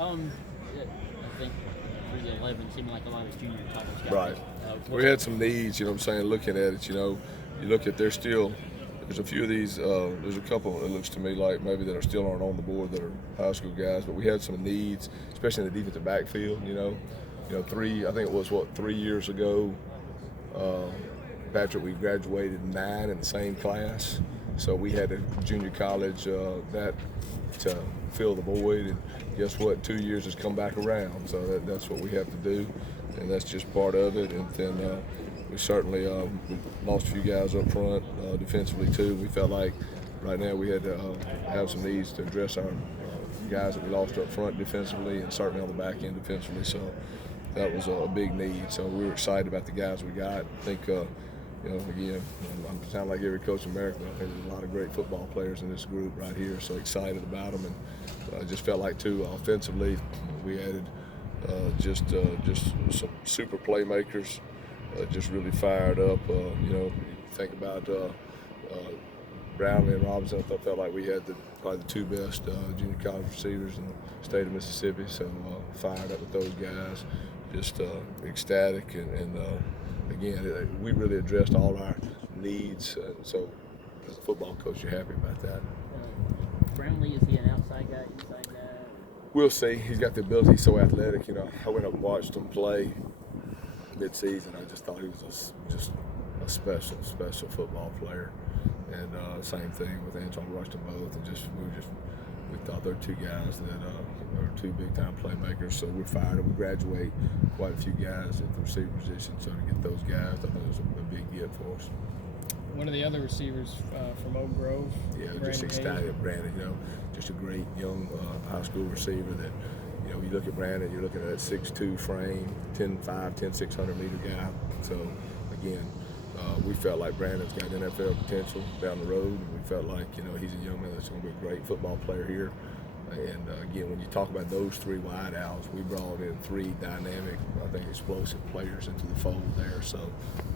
I think for the 11 seemed like a lot of junior college guys. Right. We had some needs, you know what I'm saying, looking at it, you look at there's a few of these, there's a couple, it looks to me like maybe that are still aren't on the board that are high school guys, but we had some needs, especially in the defensive backfield, I think it was, 3 years ago, Patrick, we graduated 9 in the same class, so we had a junior college that to fill the void, and guess what? 2 years has come back around, so that's what we have to do, and that's just part of it. And then we certainly we lost a few guys up front defensively too. We felt like right now we had to have some needs to address our guys that we lost up front defensively, and certainly on the back end defensively. So that was a big need. So we were excited about the guys we got. I think, again, I sound like every coach in America. I think there's a lot of great football players in this group right here. So excited about them, and I just felt like too offensively we added just some super playmakers. Just really fired up. Think about Brownlee and Robinson. I felt like we had probably the 2 best junior college receivers in the state of Mississippi. So fired up with those guys. Just ecstatic, and again, we really addressed all our needs. So as a football coach, you're happy about that. Brownlee, is he an outside guy, inside guy? We'll see. He's got the ability. He's so athletic. I went up and watched him play mid-season. I just thought he was just a special football player. And same thing with Antoine. We watched them both, and we thought they're 2 guys that are 2 big-time playmakers. So we're fired up. We graduate quite a few guys at the receiver position. So to get those guys, I think it was a big get for us. One of the other receivers from Oak Grove. Yeah, just ecstatic. Brandon, just a great young high school receiver that. You look at Brandon, you're looking at that 6'2" frame, 10'5", 600 meter guy. So, again, we felt like Brandon's got NFL potential down the road. We felt like, he's a young man that's going to be a great football player here. And, again, when you talk about those 3 wideouts, we brought in 3 dynamic, I think, explosive players into the fold there. So,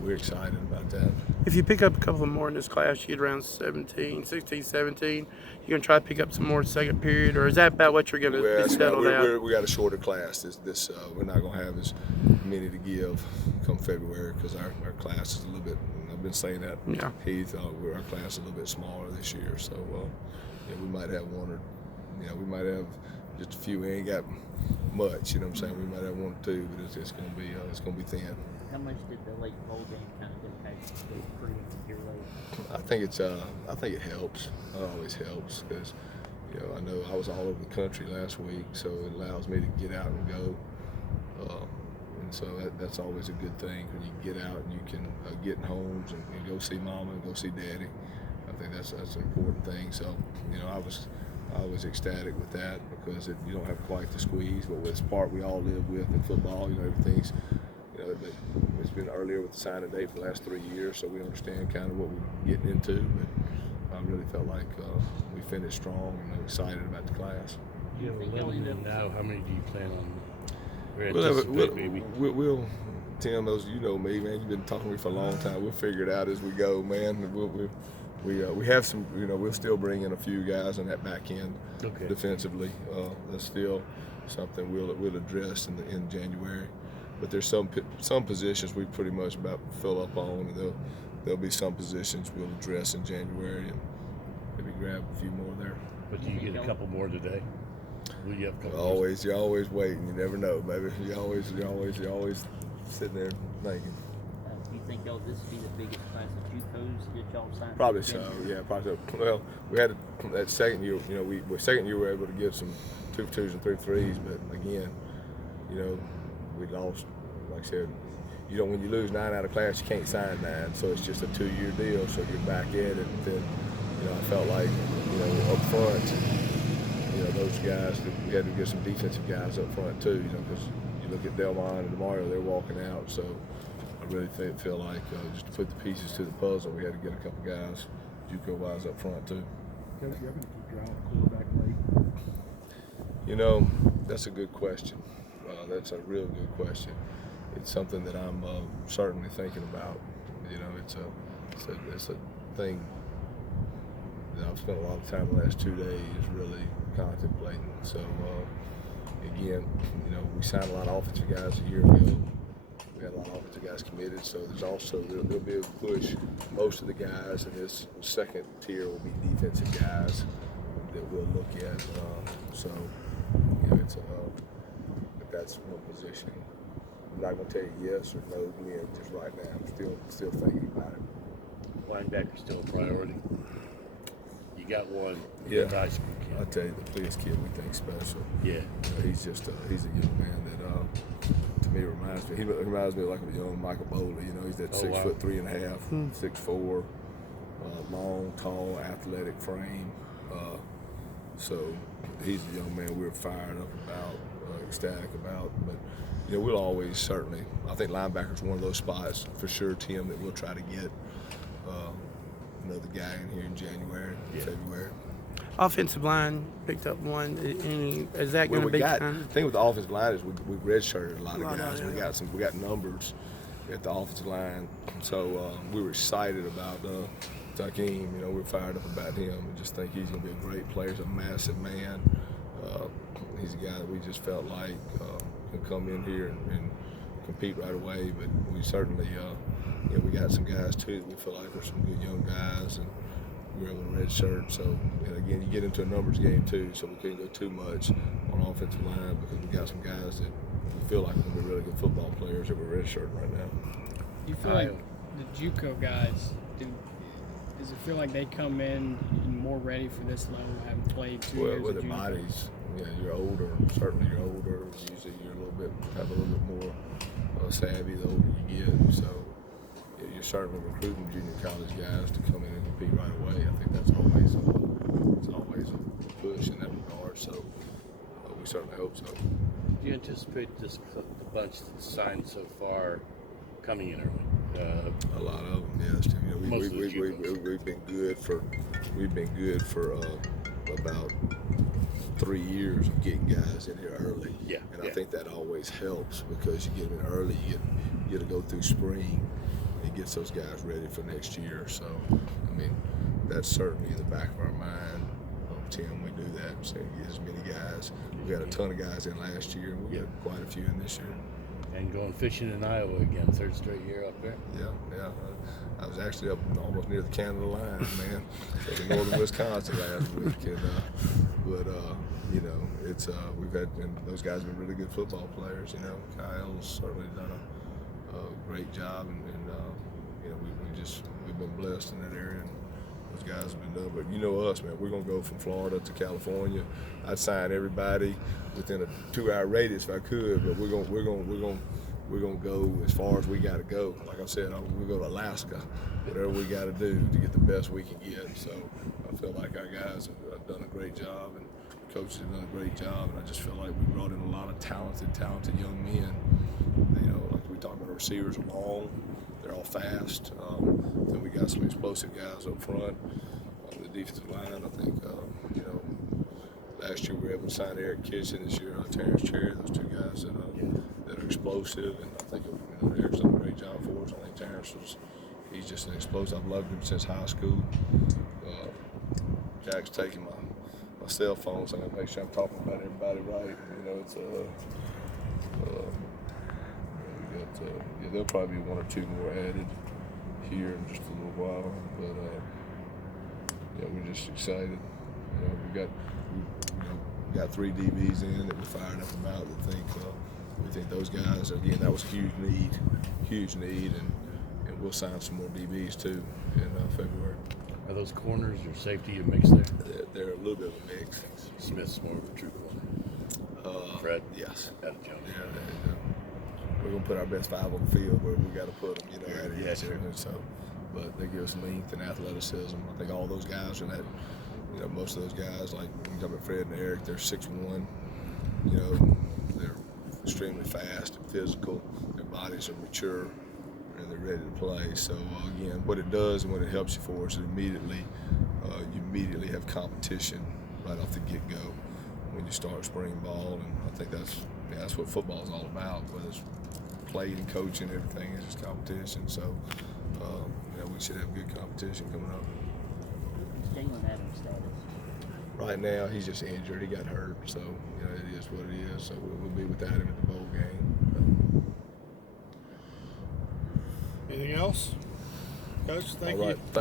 we're excited about that. If you pick up a couple more in this class, you get around 16, 17, you're going to try to pick up some more second period, or is that about what you're going to settle down? We got a shorter class. We're not going to have as many to give come February because our class is a little bit, I've been saying that, yeah. Heath, our class is a little bit smaller this year. So we might have one or, we might have just a few. We ain't got much, we might have 1 or 2, but it's going to be thin. How much did the late bowl game kind of impact the recruiting here late? I think it helps. It always helps because, I know I was all over the country last week, so it allows me to get out and go. And so that's always a good thing when you can get out and you can get in homes and go see mama and go see daddy. I think that's an important thing. So, I was ecstatic with that because you don't have quite the squeeze, but it's part we all live with in football. Everything's. It's been earlier with the signing date for the last 3 years, so we understand kind of what we're getting into. But I really felt like we finished strong, and I'm excited about the class. You have 11 now. How many do you plan on? We'll Tim, those me, man. You've been talking to me for a long time. We'll figure it out as we go, man. We have some. We'll still bring in a few guys on that back end defensively. That's still something we'll address in January. But there's some positions we pretty much about fill up on, and there'll be some positions we'll address in January, and maybe grab a few more there. But do you get a couple more today? Will you have a couple You're always waiting. You never know, baby. You're always sitting there thinking. Do you think this will be the biggest class of JUCOs that y'all signed? Probably so. Yeah, probably so. Well, we had that second year. We were able to get some 2 2s and 3 3s, but again, we lost, like I said, when you lose 9 out of class, you can't sign 9, so it's just a 2-year deal, so you're back at it. And then, I felt like, up front, those guys, we had to get some defensive guys up front too, because you look at Delmon and DeMario, they're walking out, so I really feel like just to put the pieces to the puzzle, we had to get a couple guys, JUCO-wise, up front too. You're going to keep your eye on the quarterback late? That's a good question. That's a real good question. It's something that I'm certainly thinking about. It's a thing that I've spent a lot of time the last 2 days really contemplating. So again, we signed a lot of offensive guys a year ago. We had a lot of offensive guys committed, so there's also there'll be a push. Most of the guys in this second tier will be defensive guys that we'll look at. So it's but that's one position. I'm not going to tell you yes or no just right now. I'm still thinking about it. Linebacker still a priority. You got one. Yeah. High school kid. I'll tell you, the Plius kid we think special. Yeah. He's just he's a young man that to me reminds me. He reminds me of like a young Michael Bowley. He's that 6'3.5", 6'4", long, tall, athletic frame. So he's a young man we're fired up about, ecstatic about. But we'll always certainly. I think linebacker's one of those spots for sure, Tim, that we'll try to get another guy in here in January, February. Offensive line picked up one. Is that going to be? The thing with the offensive line is we redshirted a lot of guys. We got numbers at the offensive line, so we were excited about Takeem. We're fired up about him. We just think he's going to be a great player. He's a massive man. He's a guy that we just felt like can come in here and compete right away. But we certainly, we got some guys too that we feel like are some good young guys, and we're able to redshirt. So, and again, you get into a numbers game too, so we couldn't go too much on offensive line because we got some guys that we feel like are going to be really good football players that we're redshirting right now. You feel like the JUCO guys, does it feel like they come in more ready for this level, having played 2 years with of their JUCO? bodies, you're older. Certainly, you're older. Usually, you're have a little bit more savvy the older you get. So, you're certainly recruiting junior college guys to come in and compete right away. I think that's always a push in that regard. So, we certainly hope so. Do you anticipate the bunch that's signed so far coming in early? A lot of them, yes. We've been good for about 3 years of getting guys in here early. Yeah. And I think that always helps because you get them in early, you get to go through spring, and it gets those guys ready for next year. So, that's certainly in the back of our mind. Tim, we do that, so get as many guys. We got a ton of guys in last year, and we got quite a few in this year. And going fishing in Iowa again, third straight year up there. Yeah. I was actually up almost near the Canada line, man. In northern Wisconsin last week, and it's we've had and those guys have been really good football players. Kyle's certainly done a great job, and we've been blessed in that area. And those guys have been done, but us, man. We're gonna go from Florida to California. I'd sign everybody within a 2-hour radius if I could, but we're gonna go as far as we got to go. Like I said, we'll go to Alaska, whatever we got to do to get the best we can get. So I feel like our guys have done a great job, and coaches have done a great job, and I just feel like we brought in a lot of talented young men. Like we talked about, our receivers are long. They're all fast. Then we got some explosive guys up front. On the defensive line, I think, last year we were able to sign Eric Kitchen. This year, Terrence Cherry. Those two guys that are explosive. And I think Eric's done a great job for us. I think Terrence he's just an explosive. I've loved him since high school. Jack's taking my cell phone, so I gotta make sure I'm talking about everybody right. It's there'll probably be 1 or 2 more added here in just a little while, but we're just excited. We got 3 DBs in that we're fired up about. We think those guys, again, that was a huge need, and we'll sign some more DBs too in February. Are those corners or safety a mix there? They're a little bit of a mix. Smith's more of a true corner. Fred? Yes. Out of Jones. Yeah, we're going to put our best 5 on the field where we got to put them, Sure. So, but they give us length and athleticism. I think all those guys are that, most of those guys, like you talk about Fred and Eric, they're 6'1". They're extremely fast and physical. Their bodies are mature and they're ready to play. So again, what it does and what it helps you for is you immediately have competition right off the get-go when you start spring ball, and I think that's what football is all about. Whether it's playing, coaching, everything is just competition. So we should have good competition coming up. Jalen Adams' status. right now he's just injured. He got hurt, so you know it is what it is. So we'll be without him at the bowl game. Anything else? Coach, thank All you. right.